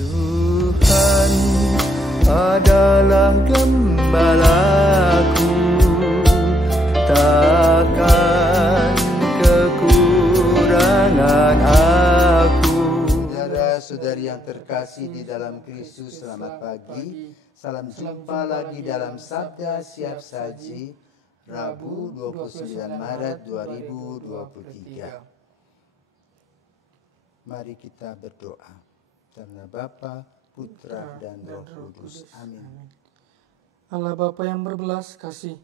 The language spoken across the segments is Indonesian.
Tuhan adalah gembalaku, takkan kekurangan aku. Saudara-saudari yang terkasih di dalam Kristus, selamat pagi. Salam jumpa lagi dalam Sabda Siap Saji, Rabu 29 Maret 2023. Mari kita berdoa. Karena Bapa, Putra, dan Roh Kudus. Amin. Allah Bapa yang berbelas kasih,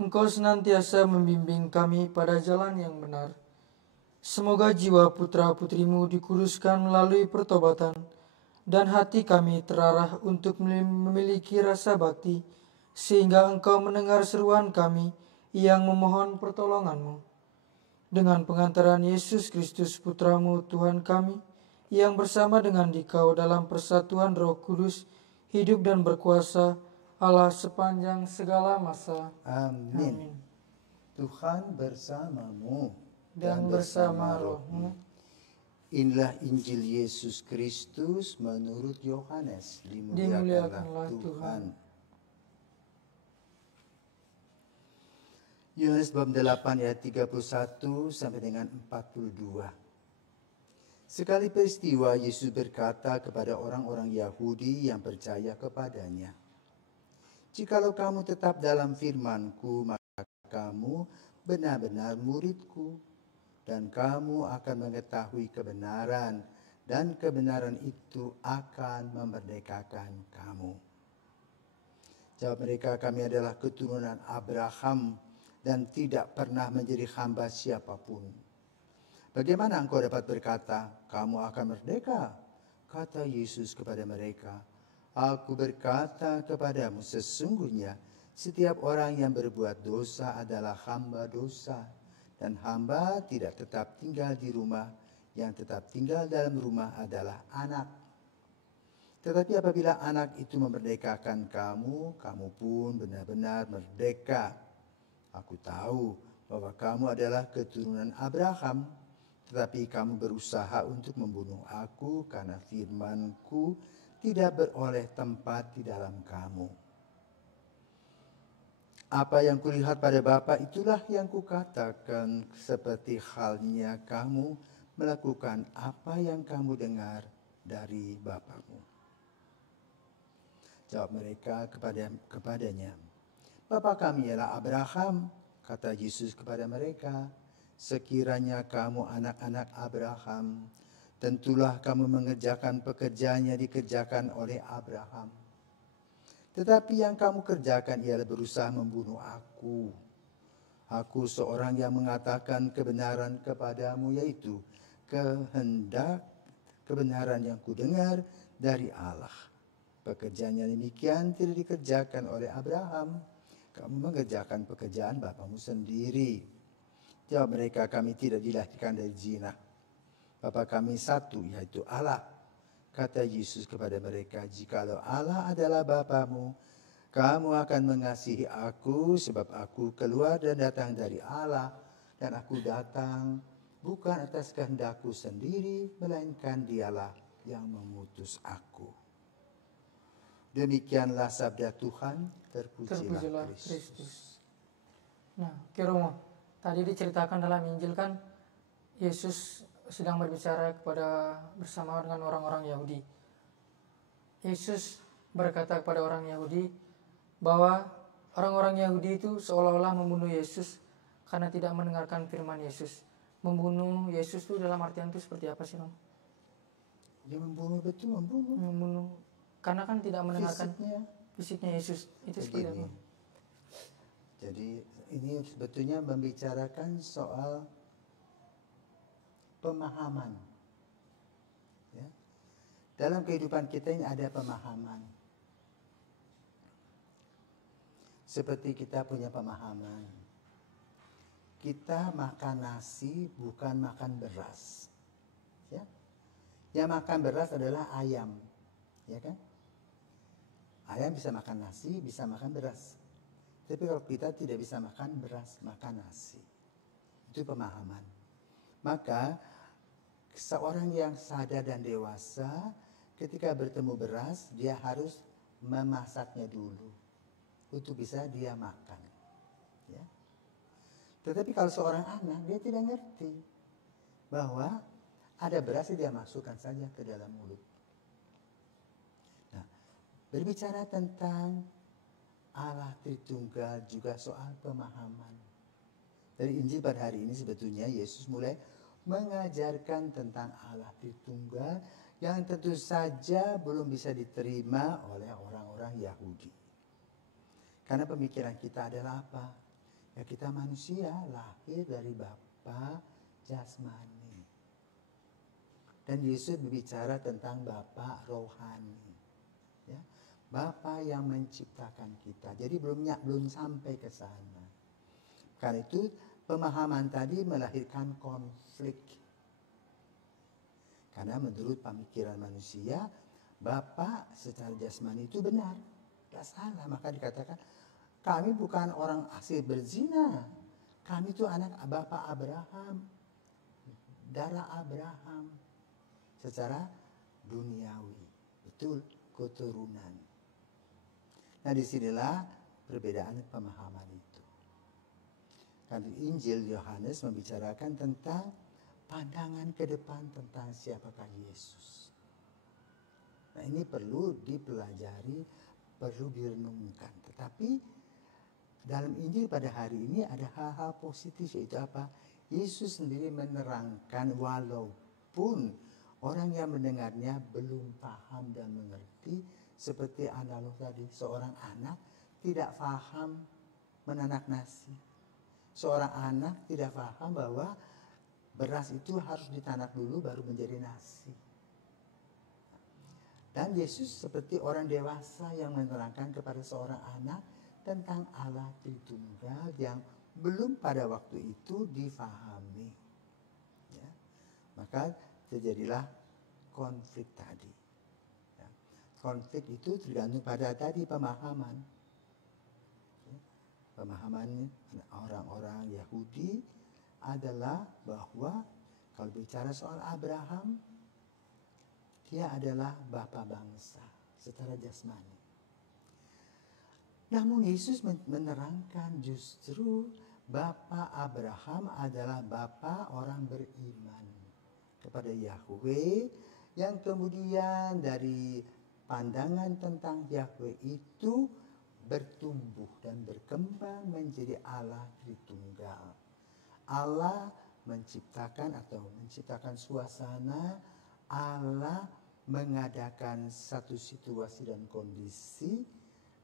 Engkau senantiasa membimbing kami pada jalan yang benar. Semoga jiwa putra-putrimu dikuduskan melalui pertobatan, dan hati kami terarah untuk memiliki rasa bakti, sehingga Engkau mendengar seruan kami yang memohon pertolongan-Mu. Dengan pengantaran Yesus Kristus Putramu Tuhan kami, yang bersama dengan Dikau dalam persatuan Roh Kudus, hidup dan berkuasa Allah sepanjang segala masa. Amin. Tuhan bersamamu Dan bersama rohmu. Inilah Injil Yesus Kristus menurut Yohanes. Dimuliakanlah Tuhan. Yohanes bab 8 ayat 31 sampai dengan 42. Sekali peristiwa Yesus berkata kepada orang-orang Yahudi yang percaya kepadanya, "Jikalau kamu tetap dalam firman-Ku, maka kamu benar-benar murid-Ku, dan kamu akan mengetahui kebenaran, dan kebenaran itu akan memerdekakan kamu." Jawab mereka, "Kami adalah keturunan Abraham dan tidak pernah menjadi hamba siapapun." "Bagaimana engkau dapat berkata, kamu akan merdeka?" Kata Yesus kepada mereka, "Aku berkata kepadamu, sesungguhnya setiap orang yang berbuat dosa adalah hamba dosa. Dan hamba tidak tetap tinggal di rumah, yang tetap tinggal dalam rumah adalah anak. Tetapi apabila anak itu memerdekakan kamu, kamu pun benar-benar merdeka. Aku tahu bahwa kamu adalah keturunan Abraham, tetapi kamu berusaha untuk membunuh aku karena firman-Ku tidak beroleh tempat di dalam kamu. Apa yang kulihat pada Bapa itulah yang kukatakan, seperti halnya kamu melakukan apa yang kamu dengar dari Bapamu." Jawab mereka kepadanya, "Bapa kami ialah Abraham." Kata Yesus kepada mereka, "Sekiranya kamu anak-anak Abraham, tentulah kamu mengerjakan pekerjaan yang dikerjakan oleh Abraham. Tetapi yang kamu kerjakan ialah berusaha membunuh aku. Aku seorang yang mengatakan kebenaran kepadamu, yaitu kebenaran yang kudengar dari Allah. Pekerjaan yang demikian tidak dikerjakan oleh Abraham. Kamu mengerjakan pekerjaan bapamu sendiri." Jawab mereka, "Kami tidak dilahirkan dari zina. Bapa kami satu, yaitu Allah." Kata Yesus kepada mereka, "Jikalau Allah adalah Bapamu, kamu akan mengasihi aku, sebab aku keluar dan datang dari Allah, dan aku datang bukan atas kehendakku sendiri, melainkan Dialah yang mengutus aku." Demikianlah sabda Tuhan, terpujilah Kristus. Nah, Romo, tadi diceritakan dalam Injil kan Yesus sedang berbicara bersama dengan orang-orang Yahudi. Yesus berkata kepada orang Yahudi bahwa orang-orang Yahudi itu seolah-olah membunuh Yesus karena tidak mendengarkan firman Yesus. Membunuh Yesus itu dalam artian itu seperti apa sih, Romo? Ya membunuh, betul membunuh. Membunuh karena kan tidak mendengarkan fisiknya Yesus itu seperti apa? Jadi ini sebetulnya membicarakan soal pemahaman. Ya. Dalam kehidupan kita ini ada pemahaman. Seperti kita punya pemahaman, kita makan nasi bukan makan beras. Ya. Yang makan beras adalah ayam, ya kan? Ayam bisa makan nasi, bisa makan beras. Tapi kalau kita tidak bisa makan beras, makan nasi. Itu pemahaman. Maka seorang yang sadar dan dewasa, ketika bertemu beras, dia harus memasaknya dulu untuk bisa dia makan. Ya. Tetapi kalau seorang anak, dia tidak ngerti bahwa ada beras dia masukkan saja ke dalam mulut. Nah, berbicara tentang Allah Tritunggal juga soal pemahaman. Dari Injil pada hari ini sebetulnya Yesus mulai mengajarkan tentang Allah Tritunggal yang tentu saja belum bisa diterima oleh orang-orang Yahudi. Karena pemikiran kita adalah apa? Ya kita manusia lahir dari Bapa jasmani. Dan Yesus berbicara tentang Bapa rohani. Ya, Bapa yang menciptakan kita. Jadi belum sampai ke sana. Karena itu pemahaman tadi melahirkan konflik. Karena menurut pemikiran manusia, Bapa secara jasmani itu benar. Tidak salah. Maka dikatakan, kami bukan orang asli berzina. Kami itu anak Bapak Abraham. Darah Abraham. Secara duniawi. Betul, keturunan. Nah disinilah perbedaan pemahaman itu. Karena Injil Yohanes membicarakan tentang pandangan ke depan tentang siapakah Yesus. Nah ini perlu dipelajari, perlu direnungkan. Tetapi dalam Injil pada hari ini ada hal-hal positif, yaitu apa? Yesus sendiri menerangkan walaupun orang yang mendengarnya belum paham dan mengerti, seperti analog tadi, seorang anak tidak paham menanak nasi. Seorang anak tidak paham bahwa beras itu harus ditanak dulu baru menjadi nasi. Dan Yesus seperti orang dewasa yang menerangkan kepada seorang anak tentang Allah Tritunggal yang belum pada waktu itu difahami. Ya. Maka terjadilah konflik tadi. Ya. Konflik itu tergantung pada tadi pemahaman. Ya. Pemahaman orang-orang Yahudi adalah bahwa kalau bicara soal Abraham, dia adalah bapa bangsa secara jasmani. Namun Yesus menerangkan justru Bapa Abraham adalah bapa orang beriman kepada Yahweh, yang kemudian dari pandangan tentang Yahweh itu bertumbuh dan berkembang menjadi Allah Tritunggal. Allah menciptakan suasana, Allah mengadakan satu situasi dan kondisi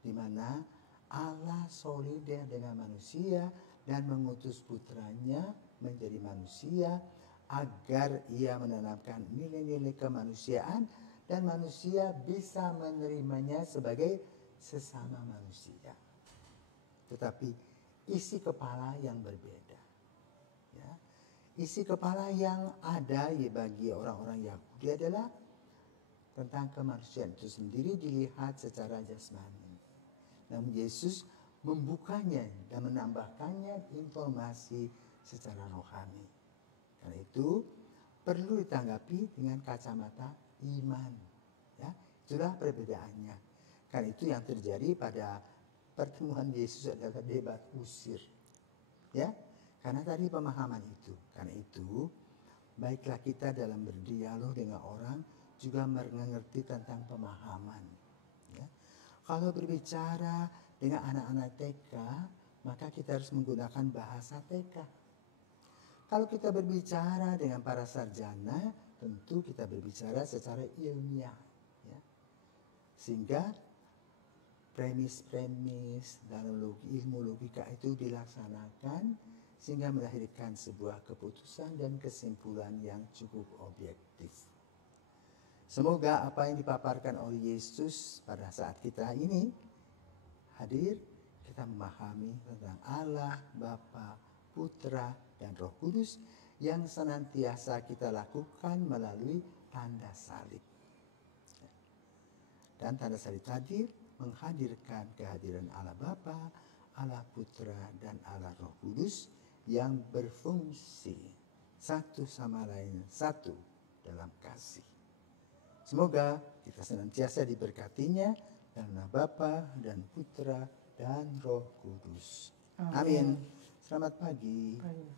di mana Allah solider dengan manusia dan mengutus putranya menjadi manusia agar ia menanamkan nilai-nilai kemanusiaan dan manusia bisa menerimanya sebagai sesama manusia. Tetapi isi kepala yang berbeda. Ya. Isi kepala yang ada bagi orang-orang Yahudi adalah tentang kemanusiaan itu sendiri dilihat secara jasmani. Namun Yesus membukanya dan menambahkannya informasi secara rohani. Karena itu perlu ditanggapi dengan kacamata iman. Ya, itulah perbedaannya. Karena itu yang terjadi pada pertemuan Yesus adalah debat usir. Ya, karena tadi pemahaman itu. Karena itu baiklah kita dalam berdialog dengan orang juga mengerti tentang pemahaman. Kalau berbicara dengan anak-anak TK, maka kita harus menggunakan bahasa TK. Kalau kita berbicara dengan para sarjana, tentu kita berbicara secara ilmiah. Ya. Sehingga premis-premis dalam ilmu logika itu dilaksanakan sehingga melahirkan sebuah keputusan dan kesimpulan yang cukup objektif. Semoga apa yang dipaparkan oleh Yesus pada saat kita ini hadir, kita memahami tentang Allah, Bapa, Putra, dan Roh Kudus yang senantiasa kita lakukan melalui tanda salib. Dan tanda salib tadi menghadirkan kehadiran Allah Bapa, Allah Putra, dan Allah Roh Kudus yang berfungsi satu sama lain satu dalam kasih. Semoga kita senantiasa diberkatinya dalam nama Bapa dan Putra dan Roh Kudus. Amin. Selamat pagi. Kasih.